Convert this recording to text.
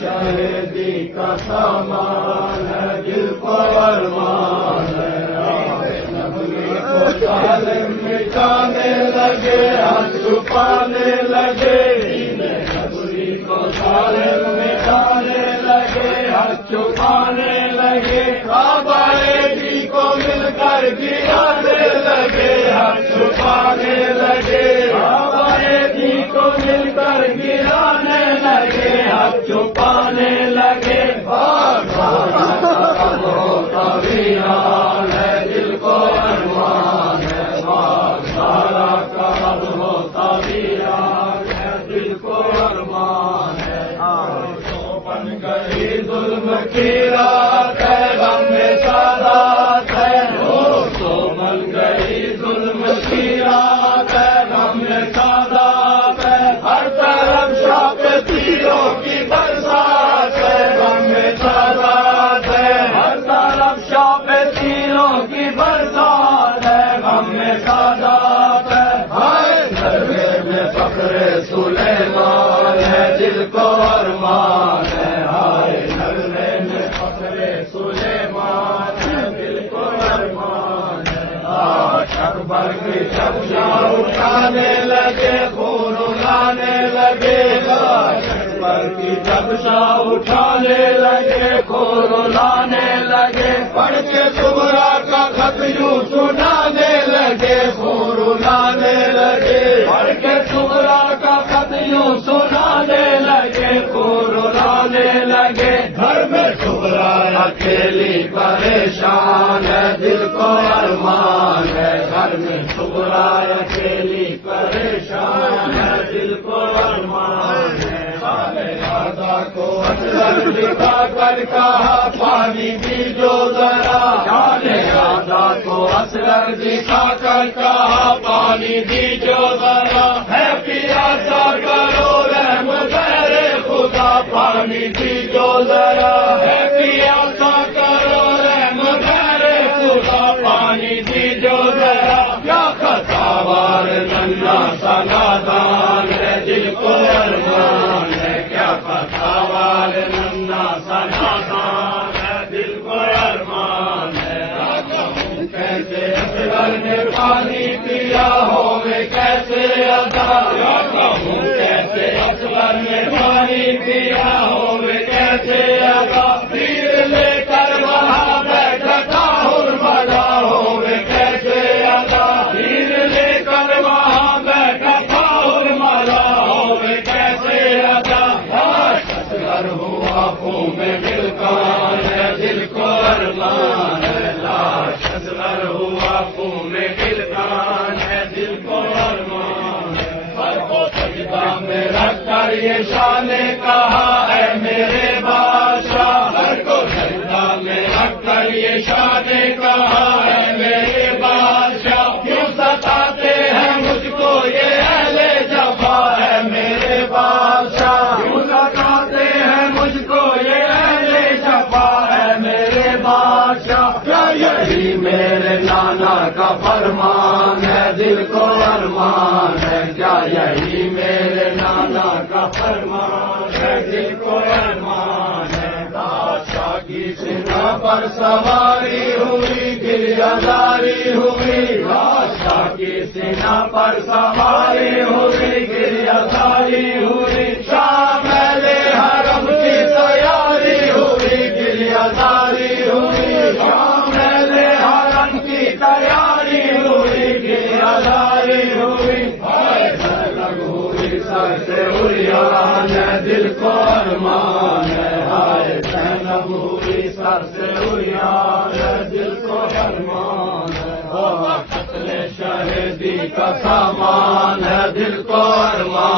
شہیدی کا سامان ہے، دل کو ارمان ہے، نبی کو ظالم مٹانے لگے، ہاتھ چھپانے لگے، نبی کو ظالم مٹانے لگے، ہاتھ چھپانے لگے، کعبہ بھی کو مل کر گرانے لگے، ہاتھ چھپانے لگے، کعبہ بھی کو مل کر گرانے لگے، ہاتھ چھپانے لگے، ہوتا ویران ہے، دل کو ارمان ہے، سارا کب ہوتا ویران ہے، دل کو ارمان ہے، تو بن گئی ظلم کی رات ہے، غم میں سادات ہے، تو بن گئی ظلم کی رات ہے، غم میں سادات ہے، ہر طرف شاپ تیروں کی برسات ہے، غم میں سادات ہے، ہر طرف شاپ تیروں کی برسات ہے، غم میں سادات ہے، دروے میں فخر سلیمان ہے، دل کو ارمان ہے، ہائے دروے میں فخر سلیمان ہے، دل کو ارمان ہے، اکبر کی چمچا اٹھانے لگے، خون اڑانے لگے، اکبر کی چمچا اٹھانے لگے، خون لانے لگے، پڑھ کے صبرا کا خط یوں سنانے لگے، خون لانے لگے، پڑھ کے صبرا کا خط یوں سنانے لگے، خون لانے لگے، گھر میں صبرا اکیلی پریشان ہے، دل کو ارمان ہے، گھر میں صبرا اکیلی پریشان ہے، دل کو ارمان ہے، دادا کو اصغر دکھا کر کہا پانی پیجو ذرا، دادا کو اصغر دکھا کر کہا پانی دیجو ذرا، ہے پیاسا کرو رحم غیر خدا، پانی دیجو ذرا، ہے پیاسا کرو رحم غیر خدا، پانی دیجو ذرا، کیا خطاوار ننھا سا نادان ہے، دل کو ارمان ہے، کیا خطاوار ننھا سا نادان ہے، دل کو ارمان ہے، کیسے اصغر نے پانی پیا ہوئے کیسے ادا، کیسے اصغر نے پانی پیا ہوئے کیسے ادا، تیر لے کر وہاں بیٹھا تھا حرملا ہوئے کیسے ادا، تیر لے کر وہاں بیٹھا تھا حرملا ہوئے کیسے ادا، اصغر ہوا خون میں گلکان ہے، دل کو ارمان ہے، لاش اصغر ہوا خون میں گلکان ہے، دل کو ارمان ہے، سر کو سجدہ میں رکھ کر یہ شاہ نے کہا اے میرے بادشاہ، سر کو سجدہ میں رکھ کر یہ شاہ نے کہا اے میرے بادشاہ، کیوں ستاتے ہیں مجھ کو یہ اہل جفا، ہے میرے بادشاہ، کیوں ستاتے ہیں مجھ کو یہ اہل جفا، ہے میرے بادشاہ، کیا یہی میرے نانا کا فرمان ہے، دل کو ارمان ہے، کیا یہی میرے نانا کا فرمان ہے، دل کو ارمان ہے، بادشاہ کی سینہ پر سواری ہوئی، گریہداری ہوئی، بادشاہ کی سینہ پر سواری ہوئی، گریہداری ہوئی، شاہ میلے حرم عریان ہے دل کو ارمان ہے ہائے زینب ہوئی سر سے عریان ہے دل کو ارمان ہے قتل شہیدی کا سامان ہے دل کو ارمان